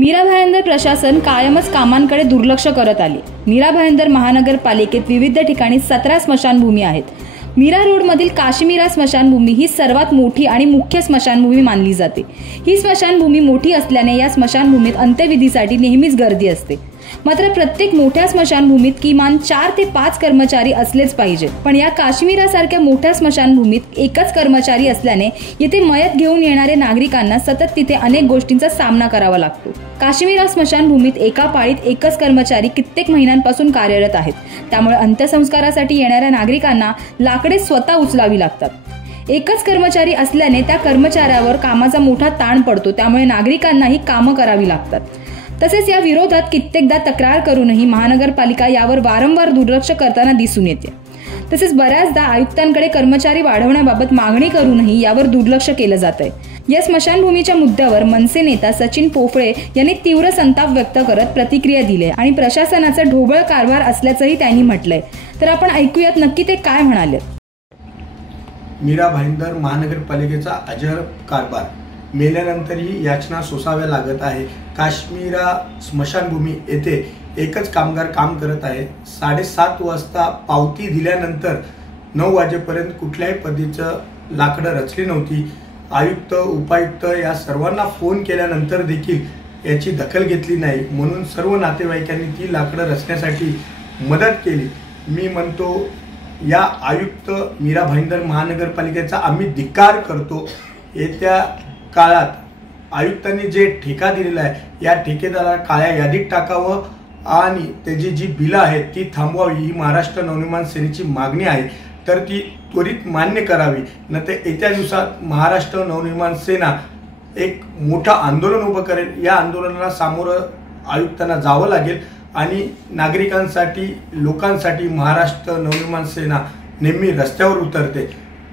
मीरा भाईंदर प्रशासन कायमच कामांकडे दुर्लक्ष करत आले। मीरा भाईंदर महानगरपालिकेत विविध ठिकाणी 17 स्मशानभूमी आहेत। मीरा रोडमधील काश्मीरा स्मशानभूमी ही सर्वात मोठी आणि मुख्य स्मशानभूमी मानली जाते। ही स्मशानभूमी मोठी असल्याने या स्मशानभूमीत अंत्यविधीसाठी नेहमीच गर्दी असते। मात्र प्रत्येक मोठ्या स्मशानभूमीत किमान 4 ते 5 कर्मचारी असलेच पाहिजेत। पण या काश्मीरासारख्या मोठ्या स्मशानभूमीत एकच कर्मचारी असल्याने येथे मयत घेऊन येणारे नागरिकांना सतत तिथे अनेक गोष्टींचा सामना करावा लागतो। काश्मीरा स्मशानभूमीत एका पाळीत एकच कर्मचारी कित्येक महिन्यांपासून कार्यरत आहेत। त्यामुळे अंत्यसंस्कारासाठी येणाऱ्या नागरिकांना लाकडे स्वतः उचलावी लागतात। एकच कर्मचारी असल्याने त्या कर्मचाऱ्यावर कामाचा मोठा ताण पडतो। त्यामुळे नागरिकांनाही कामं करावी लागतात। तसेच या विरोधात कित्येकदा तक्रार करूनही महानगरपालिका यावर वारंवार दुर्लक्ष करताना दिसून येते। तसेच बऱ्याचदा आयुक्तांकडे कर्मचारी वाढवण्याबाबत मागणी करूनही यावर दुर्लक्ष केलं जातंय। या स्मशानभूमीच्या मुद्द्यावर मनसे नेता सचिन पोफळे यांनी तीव्र संताप व्यक्त करत प्रतिक्रिया दिली आणि प्रशासनाचा ढोबळ कारभार असल्याचंही त्यांनी म्हटलंय। तर आपण ऐकूयात नक्की ते काय म्हणाले। मीरा भाईंदर महानगरपालिकेचा अजब कारभार, मेल्यानंतरही याचना सोसाव्या लागत आहे। काश्मीरा स्मशानभूमी येथे एकच कामगार काम करत आहे। 7:30 वाजता पावती दिल्यानंतर 9 वाजेपर्यंत कुठल्याही पद्धतीचं लाकडं रचली नव्हती। आयुक्त, उपायुक्त या सर्वांना फोन केल्यानंतर देखील याची दखल घेतली नाही। म्हणून सर्व नातेवाईकांनी ती लाकडं रचण्यासाठी मदत केली। मी म्हणतो या आयुक्त मीरा भाईंदर महानगरपालिकेचा आम्ही धिक्कार करतो। येत्या काळात आयुक्तांनी जे ठेका दिलेला आहे या ठेकेदाराला काळ्या यादीत टाकावं आणि त्याची जी बिलं आहेत ती थांबवावी ही महाराष्ट्र नवनिर्माण सेनेची मागणी आहे। तर ती त्वरित मान्य करावी, नाहीतर येत्या दिवसात महाराष्ट्र नवनिर्माण सेना एक मोठं आंदोलन उभं करेल। या आंदोलनाला सामोरं आयुक्तांना जावं लागेल आणि नागरिकांसाठी, लोकांसाठी महाराष्ट्र नवनिर्माण सेना नेहमी रस्त्यावर उतरते।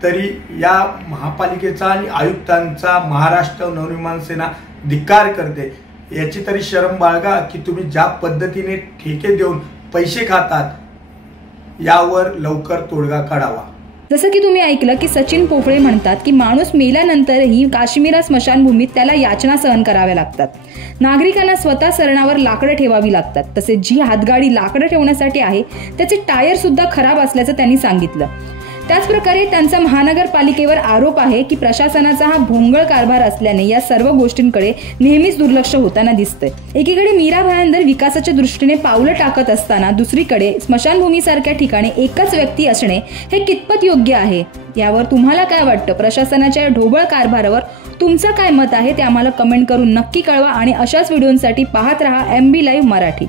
तरी या महापालिकेचा आणि आयुक्तांचा महाराष्ट्र नवनिर्माण सेना धिक्कार करते। याची तरी शरम बाळगा की तुम्ही ज्या पद्धतीने ठेके देऊन पैसे खातात यावर लवकर तोडगा काढावा। जसं की तुम्ही ऐकलं की सचिन पोफळे म्हणतात की माणूस मेल्यानंतरही काश्मीरा स्मशानभूमीत त्याला याचना सहन कराव्या लागतात। नागरिकांना स्वतः सरणावर लाकडं ठेवावी लागतात। तसेच जी हातगाडी लाकडं ठेवण्यासाठी आहे त्याचे टायर सुद्धा खराब असल्याचं त्यांनी सांगितलं। त्याचप्रकारे त्यांचा महानगरपालिकेवर आरोप आहे की प्रशासनाचा हा भोंगळ कारभार असल्याने या सर्व गोष्टींकडे नेहमीच दुर्लक्ष होताना दिसतंय। एकीकडे मीरा भाईंदर विकासाच्या दृष्टीने पावलं टाकत असताना दुसरीकडे स्मशानभूमीसारख्या ठिकाणी एकच व्यक्ती असणे हे कितपत योग्य आहे, यावर तुम्हाला काय वाटतं? प्रशासनाच्या ढोबळ कारभारावर तुमचं काय मत आहे ते आम्हाला कमेंट करून नक्की कळवा आणि अशाच व्हिडिओंसाठी पाहत रहा MB लाईव्ह मराठी।